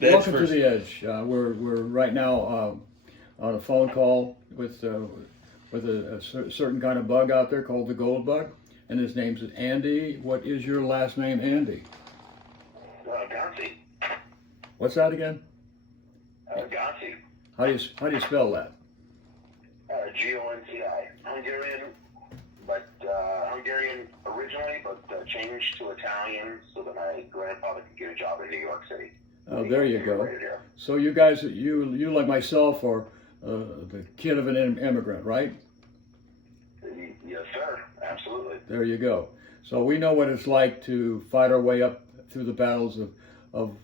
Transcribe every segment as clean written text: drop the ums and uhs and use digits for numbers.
Welcome to the Edge. We're right now on a phone call with a certain kind of bug out there called the Goldbug, and his name's Andy. What is your last name, Andy? Gonci. What's that again? Gonci. How do you spell that? Gonci. Hungarian, but Hungarian originally, but changed to Italian so that my grandfather could get a job in New York City. Oh, there you go. So you guys, you like myself, are the kid of an immigrant, right? Yes, sir. Absolutely. There you go. So we know what it's like to fight our way up through the battles of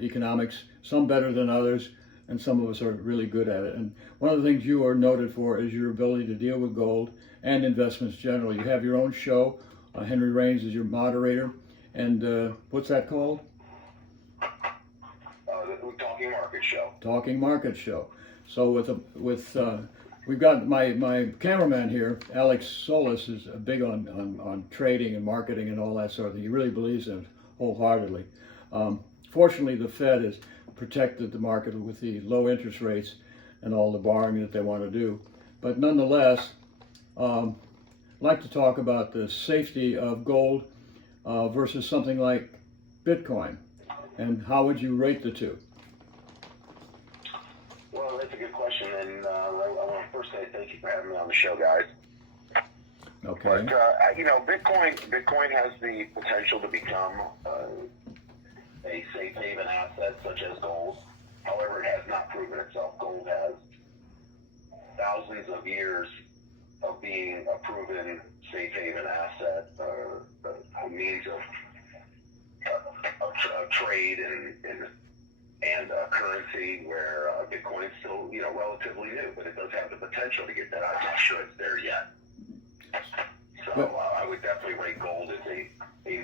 economics. Some better than others, and some of us are really good at it. And one of the things you are noted for is your ability to deal with gold and investments generally. You have your own show. Henry Raines is your moderator, and what's that called? The Talking Market Show. Talking Market Show. So we've got my cameraman here, Alex Solis, is big on trading and marketing and all that sort of thing. He really believes in it wholeheartedly. Fortunately, the Fed has protected the market with the low interest rates and all the borrowing that they want to do. But nonetheless, I'd like to talk about the safety of gold versus something like Bitcoin, and how would you rate the two? Well, that's a good question, and I want to first say thank you for having me on the show, guys. Okay. But Bitcoin has the potential to become a safe haven asset such as gold. However, it has not proven itself. Gold has thousands of years of being a proven safe haven asset, a means of trade and currency, where Bitcoin is still, relatively new, but it does have the potential to get that. I'm not sure it's there yet. So I would definitely rate gold as a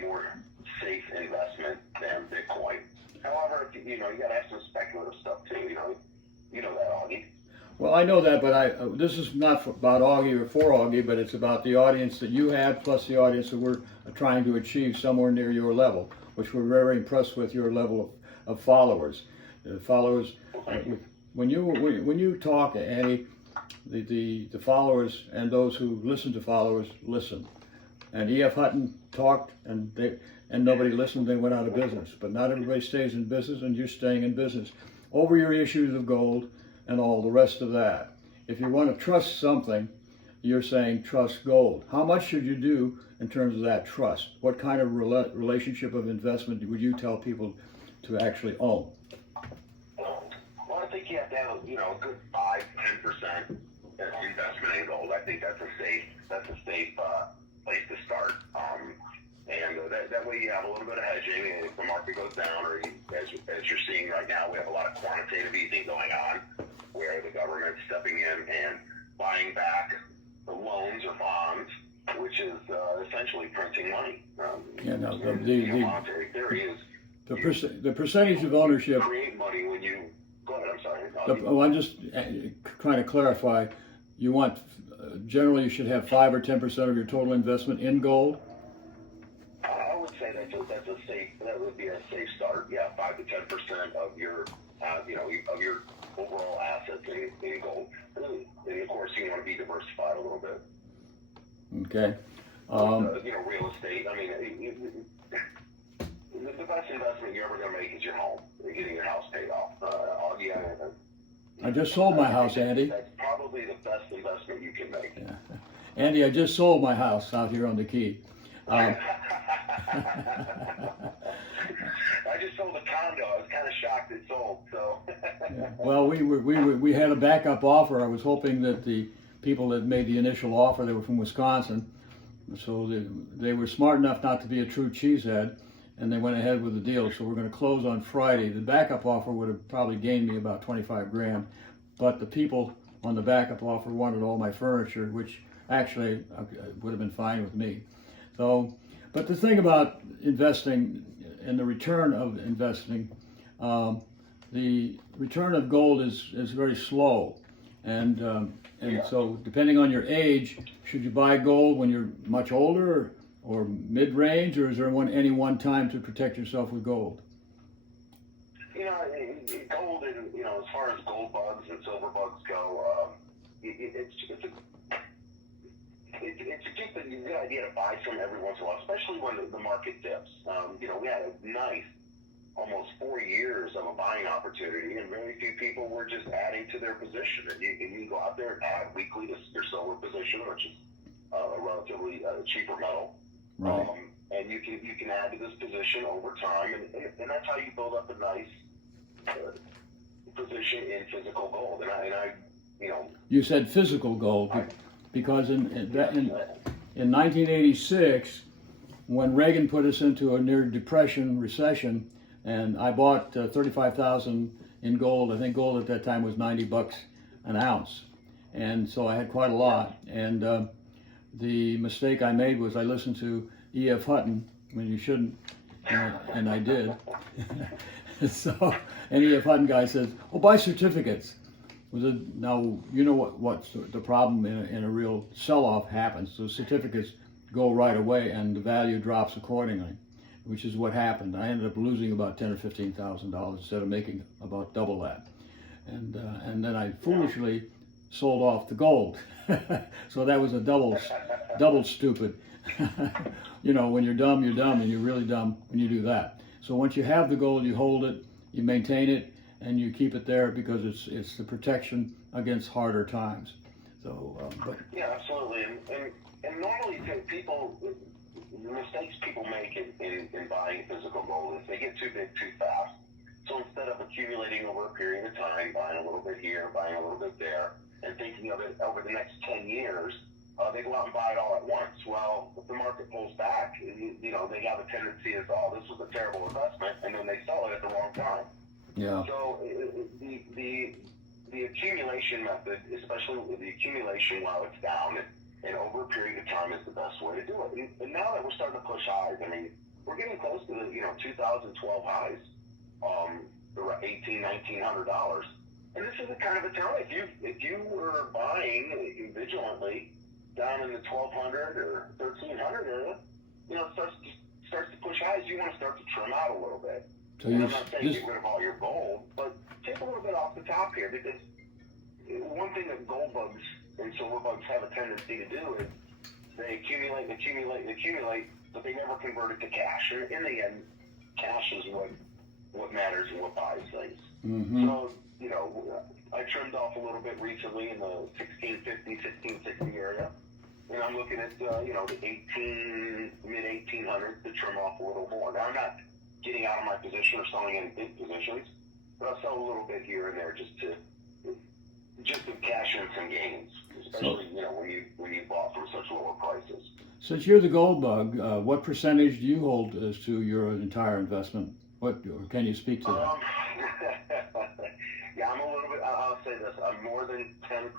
more safe investment than Bitcoin. However, you got to have some speculative stuff too. You know that, Augie. Well, I know that, but this is not about Augie or for Augie, but it's about the audience that you have, plus the audience that we're trying to achieve somewhere near your level, which we're very impressed with your level of followers. Followers, when you talk, Annie, the followers and those who listen to followers listen. And E.F. Hutton talked, and nobody listened. They went out of business. But not everybody stays in business, and you're staying in business over your issues of gold and all the rest of that. If you want to trust something, you're saying trust gold. How much should you do in terms of that trust? What kind of relationship of investment would you tell people to actually own? Well, I think you have to have a good 5-10% investment in gold. I think that's a safe place to start. And that way you have a little bit of hedging, and if the market goes down, or as you're seeing right now, we have a lot of quantitative easing going on, where the government's stepping in and buying back the loans or bonds, which is essentially printing money. Monetary theory is the percentage of ownership. Create money when you. Go ahead. I'm sorry. I'm just trying to clarify. You want generally you should have 5 or 10% of your total investment in gold. I would say that would be a safe start. Yeah, 5 to 10% of your of your overall assets in gold. And of course, you want to be diversified a little bit. Okay. Real estate. I mean, the best investment you're ever going to make is your home. Getting your house paid off. I just sold my house, Andy. That's probably the best investment you can make. Yeah. Andy, I just sold my house out here on the Key. I just sold a condo. I was kind of shocked it sold. So. Yeah. Well, we had a backup offer. I was hoping that the people that made the initial offer, they were from Wisconsin, so they were smart enough not to be a true cheesehead, and they went ahead with the deal. So we're going to close on Friday. The backup offer would have probably gained me about 25 grand, but the people on the backup offer wanted all my furniture, which actually would have been fine with me. So, but the thing about investing and the return of investing, the return of gold is very slow, and so depending on your age, should you buy gold when you're much older or mid-range, or is there any one time to protect yourself with gold? You know, gold and, you know, as far as gold bugs and silver bugs go, it's just a good idea to buy some every once in a while, especially when the market dips. You know, we had a nice almost 4 years of a buying opportunity, and very few people were just adding to their position. And you can go out there and add weekly to your silver position, which is a relatively cheaper metal. Right. And you can add to this position over time, and that's how you build up a nice position in physical gold. And I you know. You said physical gold because in 1986, when Reagan put us into a near depression recession, and I bought 35,000 in gold. I think gold at that time was $90 an ounce, and so I had quite a lot. And the mistake I made was I listened to E.F. Hutton when you shouldn't, and I did. So, and E.F. Hutton guy says, "Oh, buy certificates." Now you know what's the problem in a real sell-off happens. So certificates go right away, and the value drops accordingly, which is what happened. I ended up losing about $10,000 or $15,000 instead of making about double that, and then I foolishly sold off the gold. So that was a double stupid. You know, when you're dumb, and you're really dumb when you do that. So once you have the gold, you hold it, you maintain it, and you keep it there because it's the protection against harder times. So, but yeah, absolutely, and normally people, the mistakes people make in buying physical gold is they get too big too fast. So instead of accumulating over a period of time, buying a little bit here, buying a little bit there, and thinking of it over the next 10 years, they go out and buy it all at once. Well, if the market pulls back, you know, they have a tendency as, oh, this was a terrible investment, and then they sell it at the wrong time. yeah. So the accumulation method, especially with the accumulation while it's down and over a period of time, is the best way to do it. And now that we're starting to push highs, I mean, we're getting close to the 2012 highs, the $1,800-$1,900. And this is a kind of a time if you were buying vigilantly down in the 1,200 or 1,300 area, you know, it starts to push highs. You want to start to trim out a little bit. So and I'm not saying get rid of all your gold, but take a little bit off the top here, because one thing that gold bugs and silver bugs have a tendency to do is they accumulate, but they never convert it to cash. And in the end, cash is what matters and what buys things. Mm-hmm. So, you know, I trimmed off a little bit recently in the 1650, 1660 area. And I'm looking at, you know, the mid-1800s to trim off a little more. Now, I'm not getting out of my position or selling any big positions, but I'll sell a little bit here and there just to cash in some gains, especially, you know, when you bought from such lower prices. Since you're the gold bug, what percentage do you hold as to your entire investment? What can you speak to that? Yeah, I'm a little bit. I'll say this: I'm more than 10%,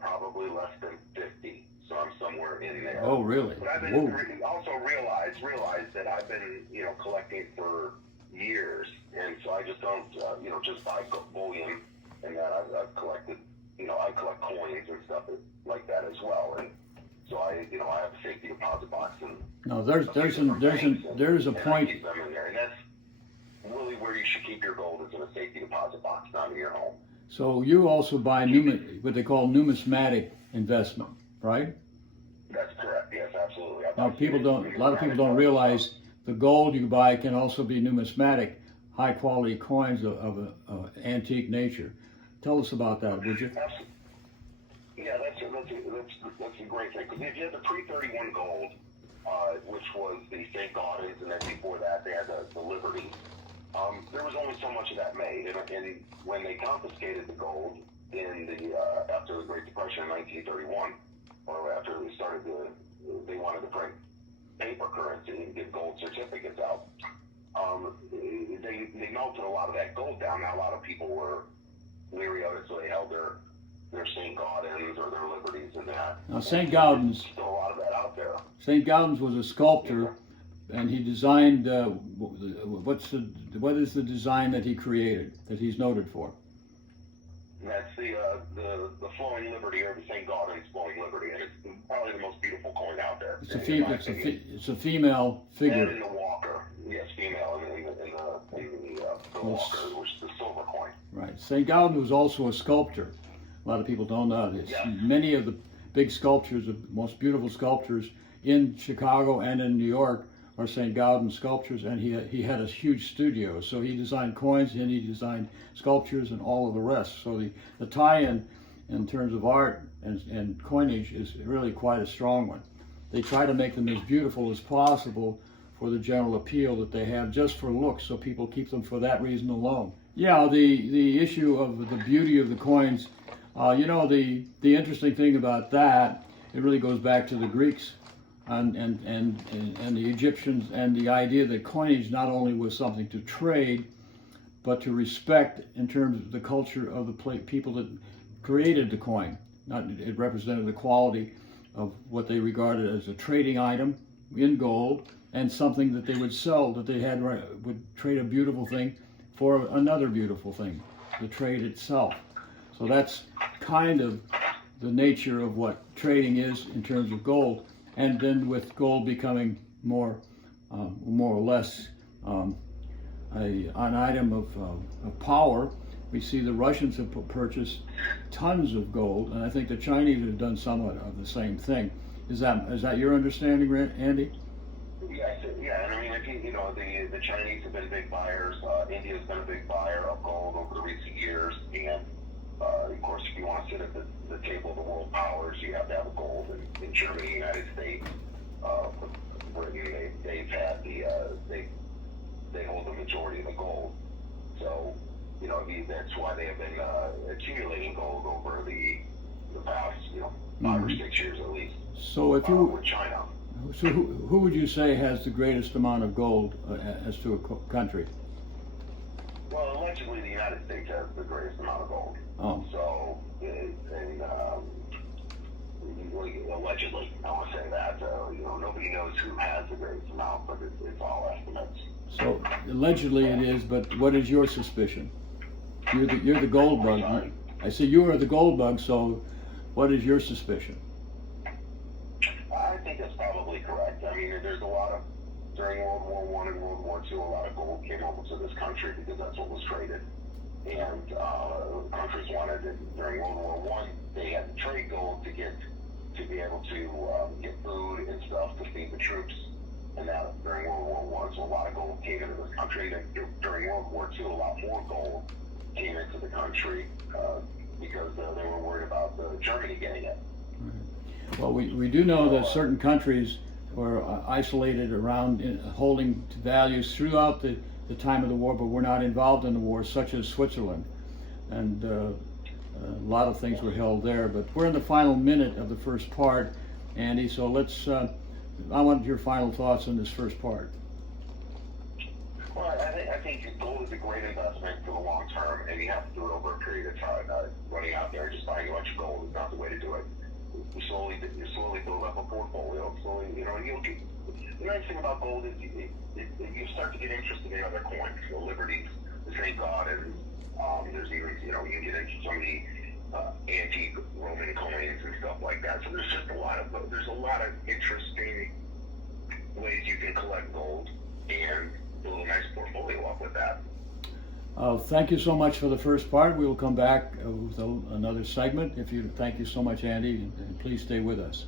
probably less than 50. So I'm somewhere in there. Oh, really? But I've been also realize that I've been, you know, collecting for years, and so I just don't, you know, just buy bullion, and that I've collected, you know, I collect coins and stuff like that as well, and so I have a safety deposit box and. No, there's a point. I keep them in there, and that's really where you should keep your gold, is in a safety deposit box, not in your home. So you also buy what they call numismatic investment, right? That's correct. Yes, absolutely. Now, a lot of people don't realize the gold you buy can also be numismatic, high quality coins of antique nature. Tell us about that, would you? Absolutely. Yeah, that's a great thing, because if you had the pre-31 gold, which was the St. Gaudens, and then before that they had the Liberty. There was only so much of that made, and when they confiscated the gold in after the Great Depression in 1931, or after they wanted to print paper currency and give gold certificates out, they melted a lot of that gold down. Now a lot of people were leery of it, so they held their St. Gaudens or their Liberties and that. Now St. Gaudens. Still a lot of that out there. St. Gaudens was a sculptor, and he designed. What is the design that he created that he's noted for? That's the flowing Liberty, or the St. Gaudens flowing Liberty, and it's probably the most beautiful coin out there. It's a female figure. And in the Walker, yes, female in the Walker, which is the silver coin. Right. St. Gaudens was also a sculptor. A lot of people don't know this. Yes. Many of the big sculptures, the most beautiful sculptures in Chicago and in New York are St. Gaudens sculptures, and he had a huge studio. So he designed coins and he designed sculptures and all of the rest. So the tie-in in terms of art and coinage is really quite a strong one. They try to make them as beautiful as possible for the general appeal that they have, just for looks, so people keep them for that reason alone. Yeah, the issue of the beauty of the coins, you know, the interesting thing about that, it really goes back to the Greeks and the Egyptians, and the idea that coinage not only was something to trade, but to respect in terms of the culture of the people that created the coin. It represented the quality of what they regarded as a trading item in gold, and something that they would sell, that they would trade a beautiful thing for another beautiful thing, the trade itself. So that's kind of the nature of what trading is in terms of gold. And then with gold becoming more or less an item of power, we see the Russians have purchased tons of gold, and I think the Chinese have done somewhat of the same thing. Is that your understanding, Andy? Yes, yeah, and I mean, the Chinese have been big buyers. India's been a big buyer of gold over the recent years, and of course, if you want to sit at the table of the world powers, you have to have gold. In Germany, United States, Britain, they've had they hold the majority of the gold. So, that's why they have been accumulating gold over the past, 5 or 6 years at least. So if with China. So who would you say has the greatest amount of gold as to a country? Well, allegedly the United States has the greatest amount of gold. Oh. So, allegedly, I want to say that. Nobody knows who has the greatest amount, but it's all estimates. So allegedly it is, but what is your suspicion? You're the Goldbug. I say you are the Goldbug. So, what is your suspicion? I think that's probably correct. I mean, there's a lot of, during World War I and World War II, a lot of gold came over to this country because that's what was traded. And countries wanted it. During World War I, they had to trade gold to be able to get food and stuff to feed the troops. And now during World War I, so a lot of gold came into this country. And during World War II, a lot more gold came into the country because they were worried about Germany getting it. Well, we do know that certain countries were isolated around holding values throughout the time of the war, but were not involved in the war, such as Switzerland. And a lot of things were held there. But we're in the final minute of the first part, Andy, so I want your final thoughts on this first part. Well, I think gold is a great investment for the long term, and you have to do it over a period of time. Running out there just buying a bunch of gold is not the way to do it. You slowly build up a portfolio. Slowly, the nice thing about gold is you start to get interested in other coins. Liberties, the St. Gaudens. There's even you get into so many antique Roman coins and stuff like that. So there's just a lot of interesting ways you can collect gold and build a nice portfolio up with that. Thank you so much for the first part. We will come back with another segment. Thank you so much, Andy, and please stay with us.